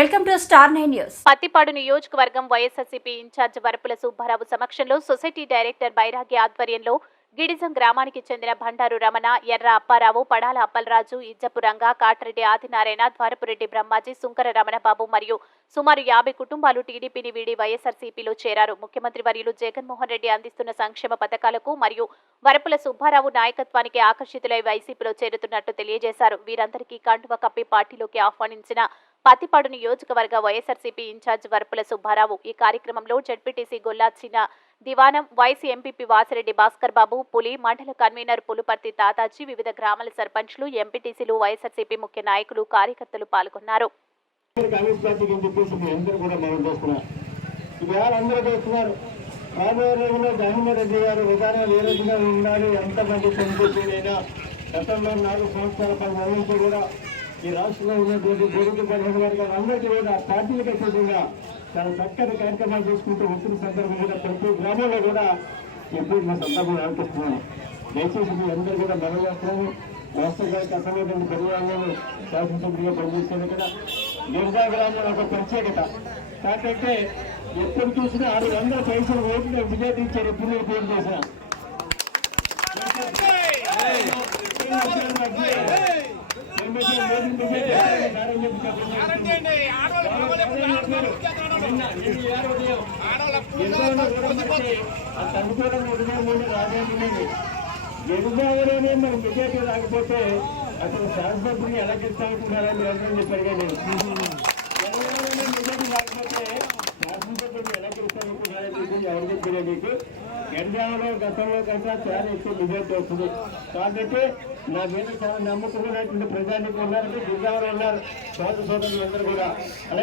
Welcome to star 9 news. Pattipadu నియోజకవర్గం YSRCP incharge Varupula Subbarao సమక్షంలో society director బైరాగి ఆధ్వర్యంలో గిడిజం గ్రామానికి చెందిన బండారు రమణ, ఎర్ర అప్పారావు, పడాల అప్పలరాజు, ఇజ్జపు రంగా, కాట్రెడ్డి ఆదినారాయణ, ద్వారపురెడ్డి బ్రహ్మాజీ, సుంకర రమణబాబు మరియు సుమారు 50 కుటుంబాలు టీడీపీని వీడి వైఎస్ఆర్సీపీలో చేరారు. ముఖ్యమంత్రి వర్యులు జగన్మోహన్ రెడ్డి అందిస్తున్న సంక్షేమ పథకాలకు మరియు వరపుల సుబ్బారావు నాయకత్వానికి ఆకర్షితులై వైసీపీలో చేరుతున్నట్టు తెలియజేశారు. వీరందరికీ కండువ కప్పి పార్టీలోకి ఆహ్వానించిన పత్తిపాడు నియోజకవర్గ వైఎస్ఆర్సీపీ ఇన్ఛార్జ్ వరపుల సుబ్బారావు. ఈ కార్యక్రమంలో జడ్పీటీసీ గొల్లాచిన దివానం, వైసీ ఎంపీపీ వాసిరెడ్డి భాస్కర్ బాబు, పులి మండల కన్వీనర్ పులుపర్తి తాతాజీ, వివిధ గ్రామాల సర్పంచ్లు, ఎంపీటీసీలు, వైఎస్ఆర్సీపీ ముఖ్య నాయకులు, కార్యకర్తలు పాల్గొన్నారు. ఈ రాష్ట్రంలో ఉన్నటువంటి గొడుగు బలహీన వర్గాలు అందరికీ కూడా పార్టీలకు అతీతంగా చాలా చక్కటి కార్యక్రమాలు చేసుకుంటూ వచ్చిన సందర్భం కూడా ప్రతి గ్రామంలో కూడా ఎప్పుడు మా సందర్భంలో ఆలోచిస్తున్నాను. దయచేసి మీ అందరూ కూడా మనవి చేస్తున్నాను. రాష్ట్ర గారికి అసలు పరివారాలను శాసనసభ్యులుగా పనిచేసేది కదా గిరిజా గ్రామంలో ఒక ప్రత్యేకత. కాకపోతే ఎప్పుడు చూసినా 600 పైసలు ఓట్లు విజయం ఇచ్చారు. ఎప్పుడు నేను పేరు చేసిన గిరిజాలోనే మనం విజేత రాకపోతే అసలు శాసనసభ్యుని ఎలా గెలుస్తామనుకుంటున్నారని మీరు అందరం చెప్పారు. కానీ విజేత రాకపోతే శాసనసభ్యుని ఎలా గెలుస్తామనుకుంటున్నారని ఎవరు చెప్పారు? మీకు గిరిజాలో గతంలో కంటే చాలా ఎక్కువ విజేత వస్తుంది. కాబట్టి నా మీద చాలా నమ్మకం ఉన్నటువంటి ప్రజానికి ఉన్నారంటే గిరిజాలో ఉన్నారు సోదరులు అందరూ కూడా.